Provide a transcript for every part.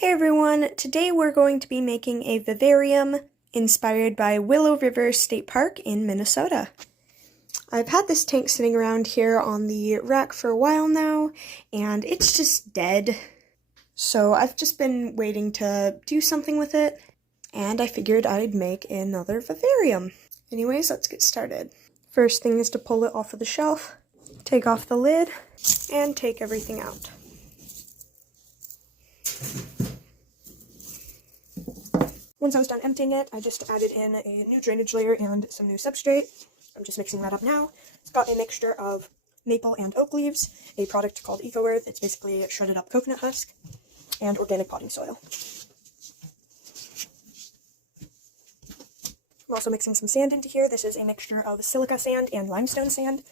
Hey everyone, today we're going to be making a vivarium inspired by Willow River State Park in Minnesota. I've had this tank sitting around here on the rack for a while now, and it's just dead. So I've just been waiting to do something with it, and I figured I'd make another vivarium. Anyways, let's get started. First thing is to pull it off of the shelf, take off the lid, and take everything out. Once I was done emptying it, I just added in a new drainage layer and some new substrate. I'm just mixing that up now. It's got a mixture of maple and oak leaves, a product called Eco-Earth. It's basically shredded up coconut husk, and organic potting soil. I'm also mixing some sand into here. This is a mixture of silica sand and limestone sand,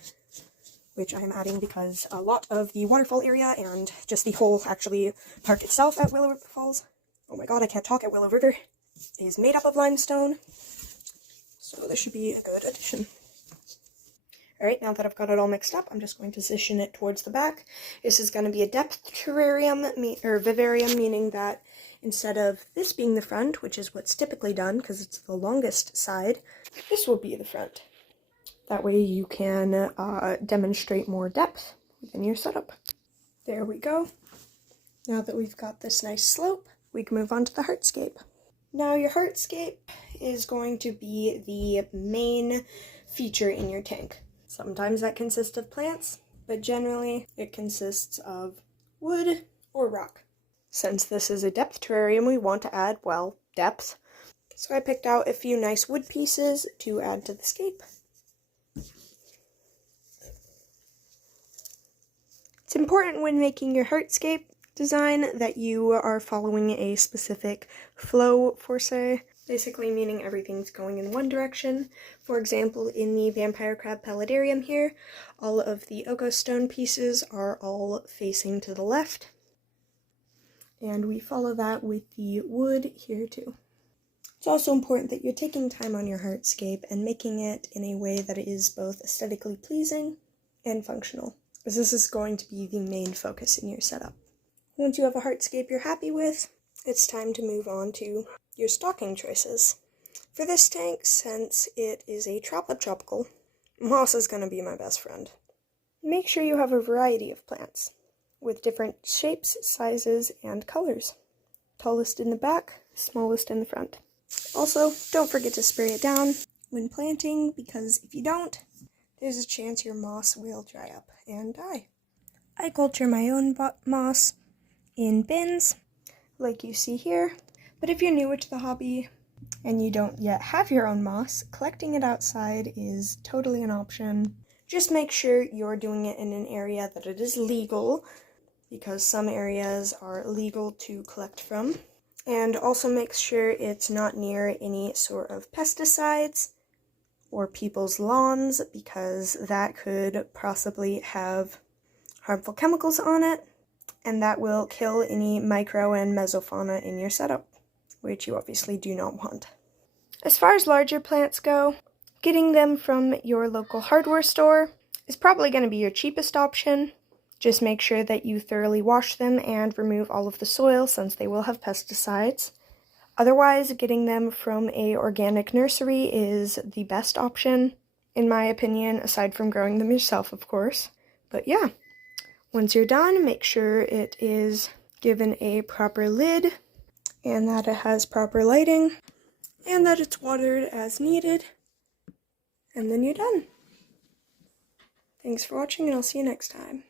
which I'm adding because a lot of the waterfall area and just the whole, park itself at Willow River Falls, oh my god, I can't talk, at Willow River, is made up of limestone, so this should be a good addition. Alright, now that I've got it all mixed up, I'm just going to position it towards the back. This is going to be a depth terrarium, or vivarium, meaning that instead of this being the front, which is what's typically done because it's the longest side, this will be the front. That way you can demonstrate more depth within your setup. There we go. Now that we've got this nice slope, we can move on to the heartscape. Now your heartscape is going to be the main feature in your tank. Sometimes that consists of plants, but generally it consists of wood or rock. Since this is a depth terrarium, we want to add, well, depth. So I picked out a few nice wood pieces to add to the scape. It's important when making your heartscape design that you are following a specific flow force, basically meaning everything's going in one direction. For example, in the vampire crab paludarium here, all of the oco stone pieces are all facing to the left, and we follow that with the wood here too. It's also important that you're taking time on your heartscape and making it in a way that is both aesthetically pleasing and functional, as this is going to be the main focus in your setup. Once you have a heartscape you're happy with, it's time to move on to your stocking choices. For this tank, since it is a tropical, moss is going to be my best friend. Make sure you have a variety of plants, with different shapes, sizes, and colors. Tallest in the back, smallest in the front. Also, don't forget to spray it down when planting, because if you don't, there's a chance your moss will dry up and die. I culture my own moss in bins, like you see here, but if you're newer to the hobby and you don't yet have your own moss, collecting it outside is totally an option. Just make sure you're doing it in an area that it is legal, because some areas are illegal to collect from, and also make sure it's not near any sort of pesticides or people's lawns, because that could possibly have harmful chemicals on it, and that will kill any micro and mesofauna in your setup, which you obviously do not want. As far as larger plants go, getting them from your local hardware store is probably going to be your cheapest option. Just make sure that you thoroughly wash them and remove all of the soil, since they will have pesticides. Otherwise, getting them from an organic nursery is the best option, in my opinion, aside from growing them yourself, of course. But yeah. Once you're done, make sure it is given a proper lid, and that it has proper lighting, and that it's watered as needed, and then you're done. Thanks for watching, and I'll see you next time.